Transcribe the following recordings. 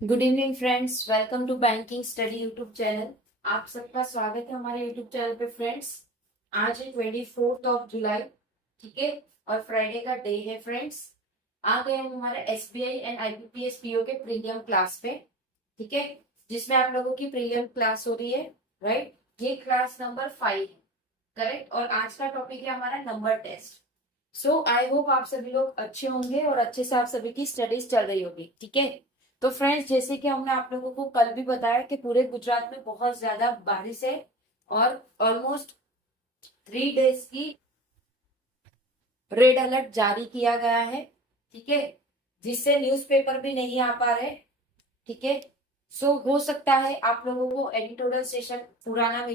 Good evening friends, welcome to banking study YouTube channel. आप सबका स्वागत है हमारे यूट्यूब चैनल पे फ्रेंड्स। आज है 24 जुलाई, ठीक है, और फ्राइडे का डे है फ्रेंड्स। आ गए हम हमारे एसबीआई एंड आईबीपीएस पीओ के प्रीमियम क्लास पे, ठीक है, जिसमें आप लोगों की प्रीमियम क्लास हो रही है, राइट। ये क्लास नंबर 5 है, करेक्ट। और आज का टॉपिक है हमारा number test. So I hope आप सभी लोग अच्छे होंगे और अच्छे से आप सभी की स्टडीज चल रही होगी, ठीक है। तो फ्रेंड्स, जैसे कि हमने आप लोगों को कल भी बताया कि पूरे गुजरात में बहुत ज्यादा बारिश है और ऑलमोस्ट 3 डेज की रेड अलर्ट जारी किया गया है, ठीक है, जिससे न्यूज़पेपर भी नहीं आ पा रहे, ठीक है। सो हो सकता है आप लोगों को एडिटोरियल सेशन पुराना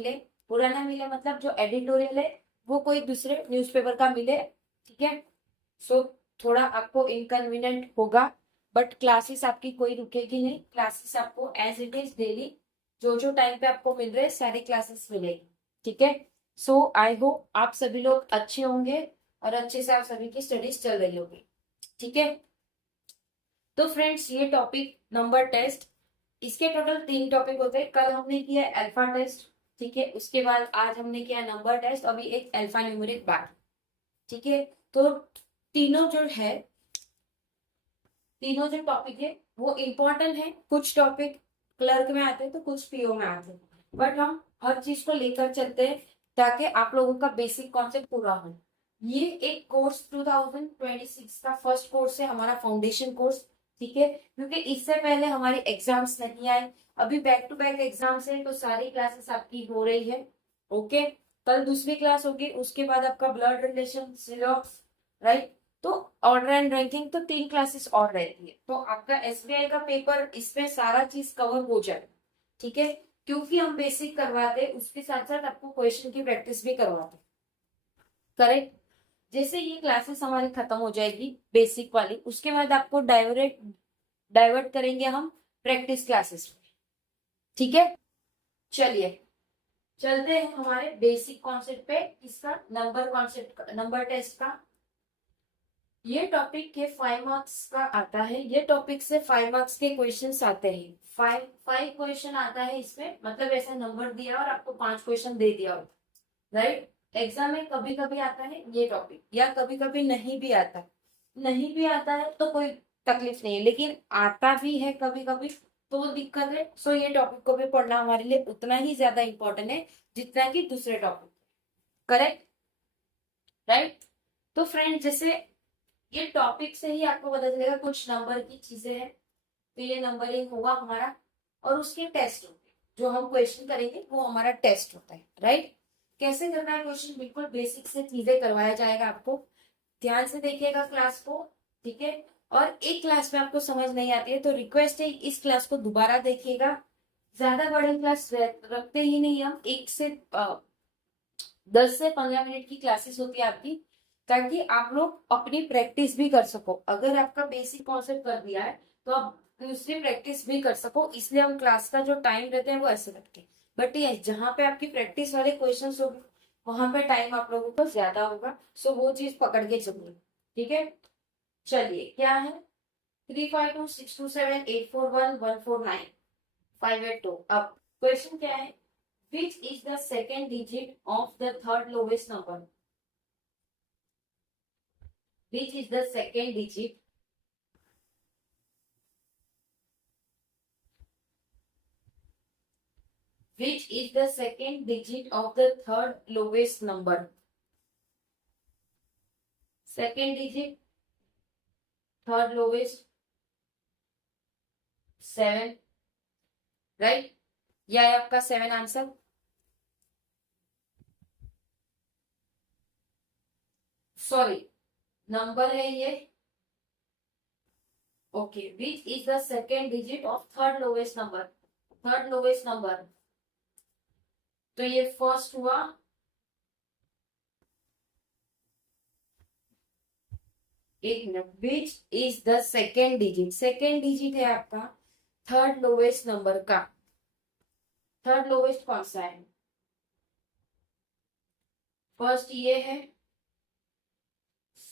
मिले मतलब जो एडिटोरियल है वो कोई दूसरे न्यूज़पेपर का मिले, ठीक है। सो थोड़ा आपको इनकन्वीनियंट होगा, बट क्लासेस आपकी कोई रुकेगी नहीं। क्लासेस आपको एज इट इज डेली जो जो टाइम पे आपको मिल रहे हैं सारी क्लासेस मिलेगी, ठीक है। सो आई होप आप सभी लोग अच्छे होंगे और अच्छे से आप सभी की स्टडीज चल रही होगी, ठीक है। तो फ्रेंड्स, ये टॉपिक नंबर टेस्ट, इसके टोटल 3 टॉपिक होते हैं। कल हमने किया अल्फा टेस्ट, ठीक है, उसके बाद आज हमने किया नंबर टेस्ट, अभी एक अल्फा न्यूमेरिक बाकी, ठीक है। तो तीनों जो है तीनों जो टॉपिक है वो इम्पोर्टेंट है। कुछ टॉपिक क्लर्क में आते हैं तो कुछ पीओ में आते हैं, बट हम हर चीज को लेकर चलते हैं ताकि आप लोगों का बेसिक कॉन्सेप्ट पूरा हो। ये एक कोर्स 2026 का फर्स्ट कोर्स है, हमारा फाउंडेशन कोर्स, ठीक है, क्योंकि इससे पहले हमारी एग्जाम्स नहीं आए। अभी बैक टू बैक एग्जाम्स है तो सारी क्लासेस आपकी हो रही है, ओके। कल दूसरी क्लास होगी, उसके बाद आपका ब्लड रिलेशन, सिलॉक्स, राइट। तो ऑर्डर एंड रैंकिंग, तो 3 क्लासेस और रहती है, तो आपका एसबीआई का पेपर इसमें सारा चीज कवर हो जाए, ठीक है। क्योंकि हम बेसिक करवाते हैं उसके साथ साथ आपको क्वेश्चन की प्रैक्टिस भी करवाते हैं, करेक्ट। जैसे ये क्लासेस हमारी खत्म हो जाएगी बेसिक वाली, उसके बाद आपको डाइवर्ट करेंगे हम प्रैक्टिस क्लासेस में, ठीक है। चलिए चलते हैं हमारे बेसिक कॉन्सेप्ट पे, इसका नंबर कॉन्सेप्ट, नंबर टेस्ट का। ये टॉपिक के 5 मार्क्स का आता है, ये टॉपिक से 5 मार्क्स के क्वेश्चंस आते हैं। फाइव फाइव क्वेश्चन आता है इसमें, मतलब ऐसा नंबर दिया और आपको 5 क्वेश्चन दे दिया हो, राइट। एग्जाम में कभी कभी आता है ये टॉपिक, या कभी कभी नहीं भी आता। नहीं भी आता है तो कोई तकलीफ नहीं है, लेकिन आता भी है कभी कभी तो दिक्कत है। सो ये टॉपिक को भी पढ़ना हमारे लिए उतना ही ज्यादा इंपॉर्टेंट है जितना कि दूसरे टॉपिक, करेक्ट, राइट। तो फ्रेंड, जैसे ये टॉपिक से ही आपको पता चलेगा कुछ नंबर की चीजें हैं, तो ये नंबरिंग होगा हमारा, और उसके टेस्ट होंगे, जो हम क्वेश्चन करेंगे वो हमारा टेस्ट होता है, राइट। कैसे करना है क्वेश्चन, बिल्कुल बेसिक से चीजें करवाया जाएगा आपको। ध्यान से देखिएगा क्लास को, ठीक है। और एक क्लास में आपको समझ नहीं आती है तो रिक्वेस्ट है इस क्लास को दोबारा देखिएगा। ज्यादा बड़ी क्लास रखते ही नहीं हम, 10 से 15 मिनट की क्लासेस होती है आपकी, ताकि आप लोग अपनी प्रैक्टिस भी कर सको। अगर आपका बेसिक कॉन्सेप्ट कर दिया है तो आप दूसरी प्रैक्टिस भी कर सको, इसलिए हम क्लास का जो टाइम रहते हैं वो ऐसे रखते हैं। बट ये जहाँ पे आपकी प्रैक्टिस वाले क्वेश्चन होंगे वहां पे टाइम आप लोगों को ज्यादा होगा, सो वो चीज पकड़ के चलिए, ठीक है। चलिए, क्या है, 352 627 841 149 582। अब क्वेश्चन क्या है, which is the second digit of the third lowest number? Which is the second digit? Which is the second digit of the third lowest number? Second digit, third lowest, 7, right? यह है आपका 7 answer. Sorry, number है ये, okay. Which is the second digit of third lowest number? Third lowest number, तो ये first हुआ, एक minute. Which is the second digit, second digit है आपका थर्ड लोवेस्ट नंबर का। थर्ड लोवेस्ट कौन सा है? फर्स्ट ये है,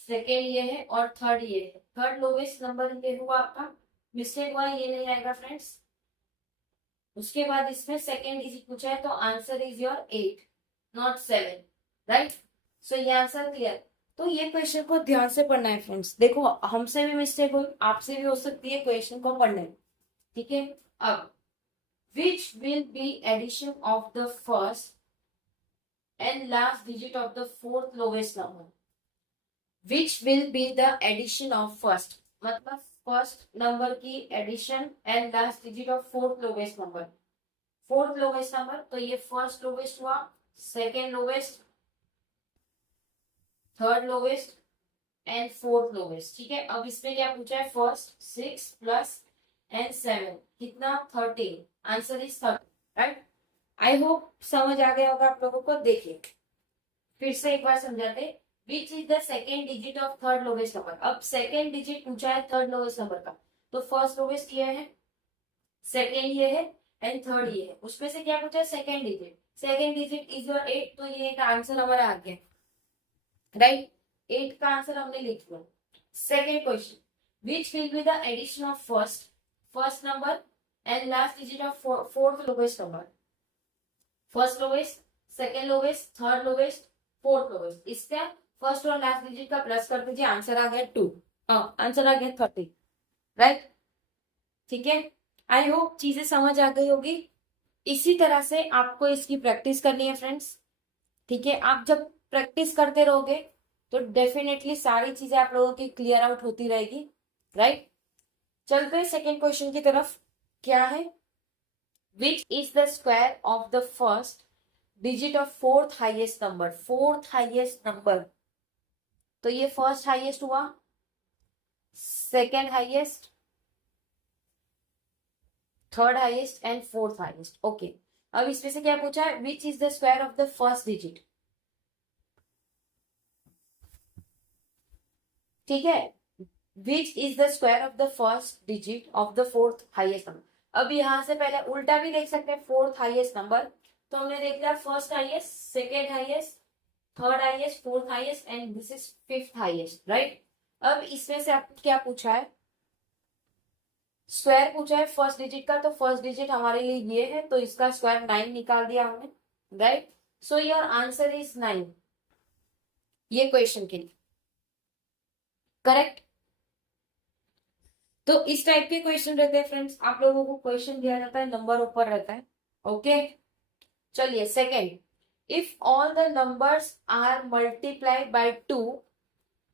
सेकेंड ये है और थर्ड ये है। थर्ड लोवेस्ट नंबर ये हुआ आपका मिस्टेक हुआ ये नहीं आएगा फ्रेंड्स। उसके बाद इसमें सेकेंड डिजिट पूछा है तो answer is your 8 not 7, right. So ये आंसर क्लियर। तो ये क्वेश्चन को ध्यान से पढ़ना है फ्रेंड्स। देखो हमसे भी मिस्टेक हुई, आपसे भी हो सकती है, क्वेश्चन को पढ़ने, ठीक है। अब which will be addition of the first and last digit of the fourth lowest number. Which will be the addition of first, मतलब फर्स्ट नंबर की addition and last digit of fourth lowest number. Fourth lowest number तो ये first lowest हुआ, second lowest, third lowest and fourth lowest, ठीक है। अब इसमें क्या पूछा है, फर्स्ट 6 प्लस एंड 7 कितना 13, answer is 30, right. I hope समझ आ गया होगा आप लोगों को। देखिए फिर से एक बार समझाते, which is the second digit of third lowest number. अब सेकेंड डिजिट पूछा है थर्ड लोवेस्ट नंबर का, तो फर्स्ट लोवेस्ट ये है, सेकेंड ये है एंड थर्ड ये है। उसमें से क्या पूछा है, second digit. Second digit is your 8, तो ये का आंसर हमारा आ गया, राइट। 8 का आंसर हमने लिख दिया। Second question, which will be the addition of first number and last digit of fourth lowest number. First lowest, second lowest, third lowest, fourth lowest, इसका फर्स्ट और लास्ट डिजिट का plus कर दीजिए, answer आ गया 2, answer आ गया 30, right. ठीक है, I hope चीजें समझ आ गई होगी। इसी तरह से आपको इसकी प्रैक्टिस करनी है फ्रेंड्स, ठीक है। आप जब प्रैक्टिस करते रहोगे तो डेफिनेटली सारी चीजें आप लोगों की क्लियर आउट होती रहेगी, राइट। चलते हैं सेकेंड क्वेश्चन की तरफ। क्या है, which is the square of the first digit of fourth highest number. Fourth highest number तो ये फर्स्ट हाईएस्ट हुआ, second highest, third highest and fourth highest, okay. अब इसमें से क्या पूछा है, which is the square of the first digit, ठीक है। Which is the square of the first digit of the fourth highest number. अब यहां से पहले उल्टा भी देख सकते हैं, फोर्थ हाईएस्ट नंबर तो हमने देख लिया first highest, second highest, third highest, fourth highest and this is fifth highest, right. अब इसमें से आपको क्या पूछा है, स्क्वायर पूछा है फर्स्ट डिजिट का, तो फर्स्ट डिजिट हमारे लिए ये है तो इसका स्क्वायर 9 निकाल दिया हमने, right. So your answer is 9, ये क्वेश्चन के लिए करेक्ट। तो इस टाइप के क्वेश्चन रहते हैं फ्रेंड्स, आप लोगों को क्वेश्चन दिया जाता है, नंबर ऊपर रहता है, ओके। चलिए second, if all the numbers are multiplied by 2,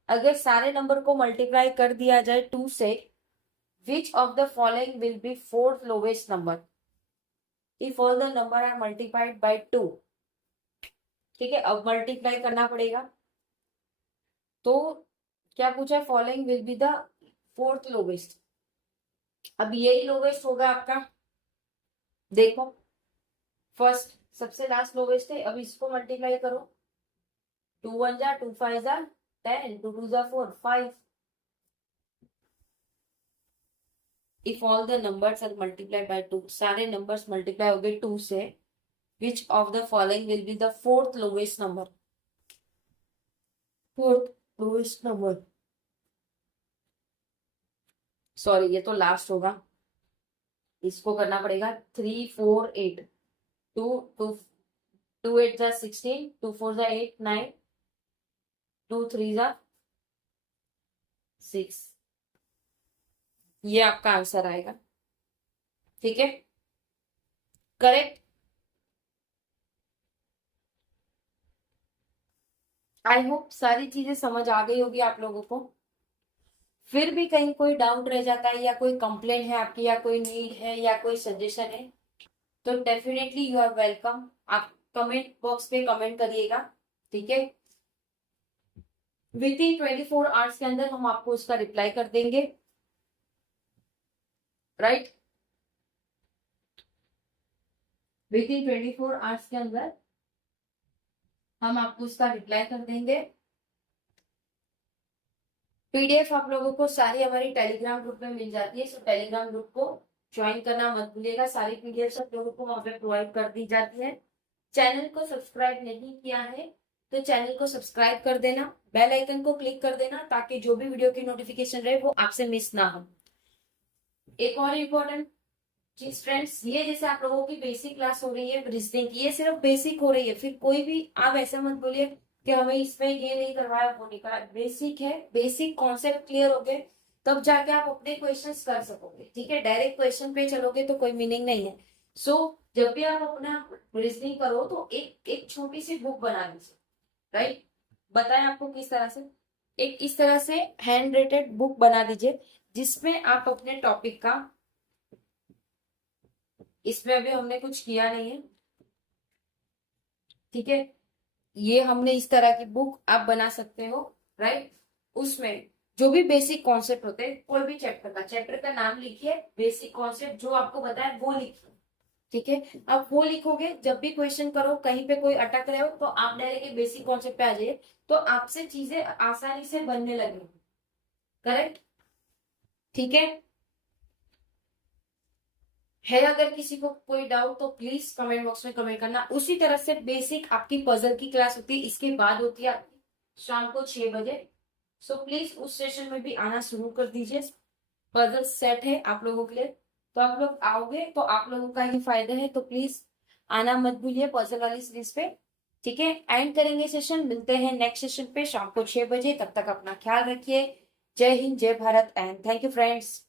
अगर सारे नंबर को मल्टीप्लाई कर दिया जाए 2 से, which of the following will be fourth lowest number if all the number are multiplied by 2, ठीक है। अब मल्टीप्लाई करना पड़ेगा, तो क्या पूछा है, following will be the fourth lowest. अब यही लोवेस्ट होगा आपका, देखो फर्स्ट सबसे लास्ट लोवेस्ट है, अब इसको मल्टीप्लाई करो, 2 1 जा 2 5 जा 10, 2 2 जा 4 5। If all the numbers are multiplied by 2, सारे नंबर्स मल्टीप्लाई हो गए 2 से, which of the following will be the fourth lowest number. Fourth lowest number, sorry ये तो लास्ट होगा, इसको करना पड़ेगा 3 4 8, 2 2 2 8 जा 16, 2 4 जा 8 9, 2 3 जा 6, ये आपका आंसर आएगा, ठीक है, करेक्ट। आई होप सारी चीजें समझ आ गई होगी आप लोगों को। फिर भी कहीं कोई डाउट रह जाता है या कोई कंप्लेन है आपकी या कोई नीड है या कोई सजेशन है, तो डेफिनेटली यू आर वेलकम, आप कमेंट बॉक्स पे कमेंट करिएगा, ठीक है। विद इन 24 आवर्स के अंदर हम आपको उसका रिप्लाई कर देंगे, राइट। विद इन 24 आवर्स के अंदर हम आपको उसका रिप्लाई कर देंगे। पीडीएफ आप लोगों को सारी हमारी टेलीग्राम ग्रुप में मिल जाती है, सो टेलीग्राम ग्रुप को ज्वाइन करना मत भूलिएगा, सारी पीडीएफ आप लोगों को वहां पे प्रोवाइड कर दी जाती है। चैनल को सब्सक्राइब नहीं किया है तो चैनल को सब्सक्राइब कर देना, बेल आइकन को क्लिक कर देना ताकि जो भी वीडियो की नोटिफिकेशन रहे वो आपसे मिस ना हो। एक और इम्पोर्टेंट चीज फ्रेंड्स, ये जैसे आप लोगों की बेसिक क्लास हो रही है रीजनिंग की, ये सिर्फ बेसिक हो रही है, फिर कोई भी आप ऐसा मत बोलिए कि हमें इसमें ये नहीं करवाया वो नहीं करवाया। बेसिक है, बेसिक कॉन्सेप्ट क्लियर हो गए तब जाके आप अपने क्वेश्चंस कर सकोगे, ठीक है। डायरेक्ट क्वेश्चन पे चलोगे तो कोई मीनिंग नहीं है। सो जब भी आप अपना रीजनिंग करो तो एक एक छोटी सी बुक बना लीजिए, राइट। बताएं आपको किस तरह से, एक इस तरह से हैंड रेटेड बुक बना दीजिए जिसमें आप अपने टॉपिक का, इसमें अभी हमने कुछ किया नहीं है, ठीक है। ये हमने इस तरह की बुक आप बना सकते हो, राइट। उसमें जो भी बेसिक कॉन्सेप्ट होते हैं, कोई भी चैप्टर का नाम लिखिए, बेसिक कॉन्सेप्ट जो आपको बताए वो लिखिए, ठीक है। अब वो लिखोगे, जब भी क्वेश्चन करो कहीं पे कोई अटक रहे हो तो आप डायरेक्ट बेसिक कॉन्सेप्ट पे आ जाइए, तो आपसे चीजें आसानी से बनने लगेंगी, करेक्ट, ठीक है। अगर किसी को कोई डाउट तो प्लीज कमेंट बॉक्स में कमेंट करना। उसी तरह से बेसिक आपकी पजल की क्लास होती है, इसके बाद होती है आपकी शाम को 6 बजे। सो प्लीज उस सेशन में भी आना शुरू कर दीजिए, पजल सेट है आप लोगों के लिए, तो आप लोग आओगे तो आप लोगों का ही फायदा है, तो प्लीज आना मत भूलिए पजल वाली सीरीज पे, ठीक है। एंड करेंगे सेशन, मिलते हैं नेक्स्ट सेशन पे शाम को 6 बजे, तब तक अपना ख्याल रखिए। जय हिंद, जय Bharat and thank you friends.